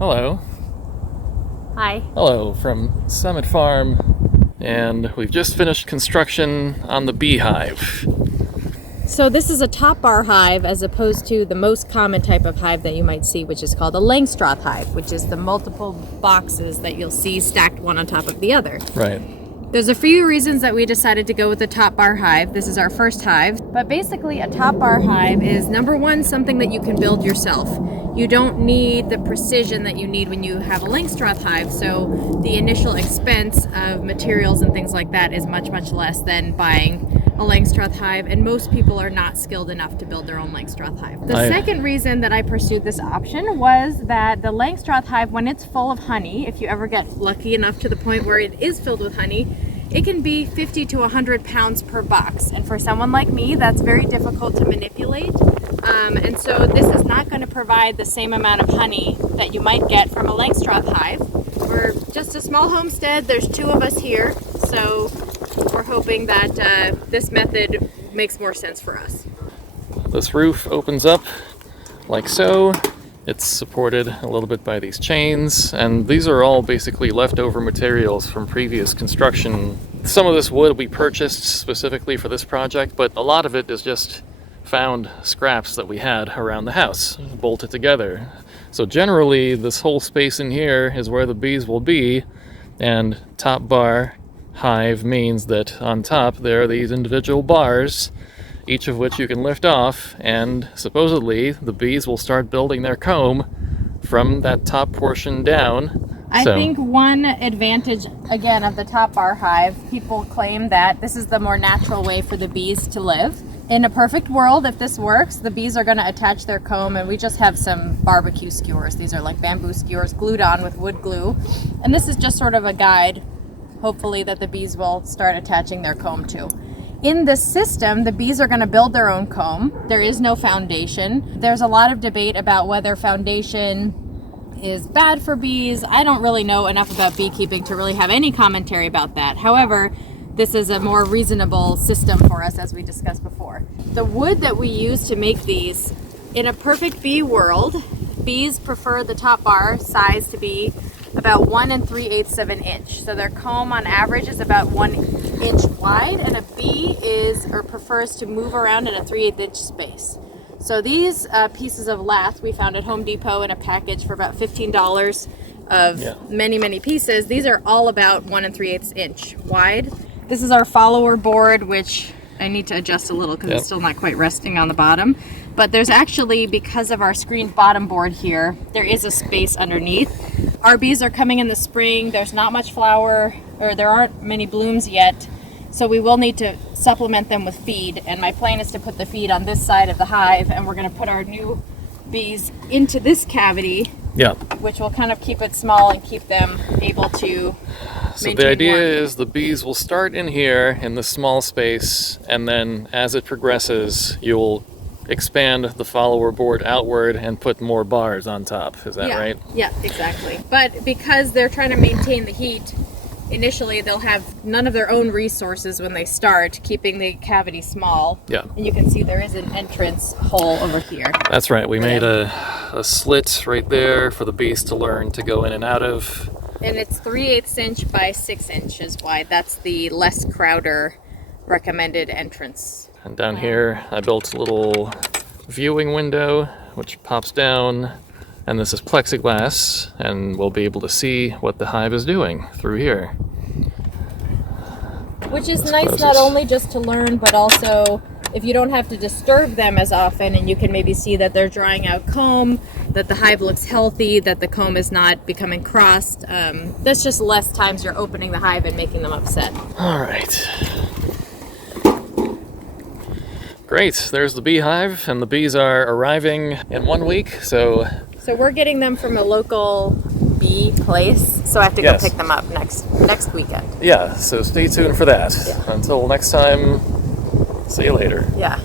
Hello. Hi. Hello from Summit Farm, and we've just finished construction on the Beehive. So this is a top bar hive as opposed to the most common type of hive that you might see, which is called a Langstroth hive, which is the multiple boxes that you'll see stacked one on top of the other. Right. There's a few reasons that we decided to go with the top bar hive. This is our first hive, but basically a top bar hive is, number one, something that you can build yourself. You don't need the precision that you need when you have a Langstroth hive, so the initial expense of materials and things like that is much, much less than buying a Langstroth hive, and most people are not skilled enough to build their own Langstroth hive. The second reason that I pursued this option was that the Langstroth hive, when it's full of honey, if you ever get lucky enough to the point where it is filled with honey, it can be 50 to 100 pounds per box, and for someone like me, that's very difficult to manipulate. And so this is not going to provide the same amount of honey that you might get from a Langstroth hive. We're just a small homestead. There's two of us here, so we're hoping that this method makes more sense for us. This roof opens up like so. It's supported a little bit by these chains, and these are all basically leftover materials from previous construction. Some of this wood we purchased specifically for this project, but a lot of it is just found scraps that we had around the house, bolted together. So generally, this whole space in here is where the bees will be, and top bar hive means that on top there are these individual bars, each of which you can lift off, and supposedly the bees will start building their comb from that top portion down. I think one advantage, again, of the top bar hive, people claim that this is the more natural way for the bees to live. In a perfect world, if this works, the bees are going to attach their comb, and we just have some barbecue skewers. These are like bamboo skewers glued on with wood glue. And this is just sort of a guide, hopefully, that the bees will start attaching their comb to. In this system, the bees are going to build their own comb. There is no foundation. There's a lot of debate about whether foundation is bad for bees. I don't really know enough about beekeeping to really have any commentary about that. However, this is a more reasonable system for us, as we discussed before. The wood that we use to make these, in a perfect bee world, bees prefer the top bar size to be about 1 3/8 of an inch. So their comb on average is about 1 inch wide, and a bee prefers to move around in a 3/8 inch space. So these pieces of lath we found at Home Depot in a package for about $15 of many pieces. These are all about 1 3/8 inch wide. This is our follower board, which I need to adjust a little because it's still not quite resting on the bottom. But there's actually, because of our screened bottom board here, there is a space underneath. Our bees are coming in the spring. There's not much flower, or there aren't many blooms yet. So we will need to supplement them with feed. And my plan is to put the feed on this side of the hive, and we're going to put our new bees into this cavity, which will kind of keep it small and keep them able to So the idea is the bees will start in here in this small space, and then as it progresses, you'll expand the follower board outward and put more bars on top. Is that right? Yeah, exactly. But because they're trying to maintain the heat, initially they'll have none of their own resources when they start, keeping the cavity small. Yeah. And you can see there is an entrance hole over here. That's right. We made a slit right there for the bees to learn to go in and out of. And it's 3/8 inch by 6 inches wide. That's the Les Crowder recommended entrance. And down here, I built a little viewing window, which pops down, and this is plexiglass, and we'll be able to see what the hive is doing through here. Which is nice, not only just to learn, but also if you don't have to disturb them as often, and you can maybe see that they're drying out comb, that the hive looks healthy, that the comb is not becoming crossed. That's just less times you're opening the hive and making them upset. All right. Great, there's the beehive, and the bees are arriving in 1 week, so we're getting them from a local bee place, so I have to go pick them up next weekend. Yeah, so stay tuned for that. Until next time, see you later. Yeah.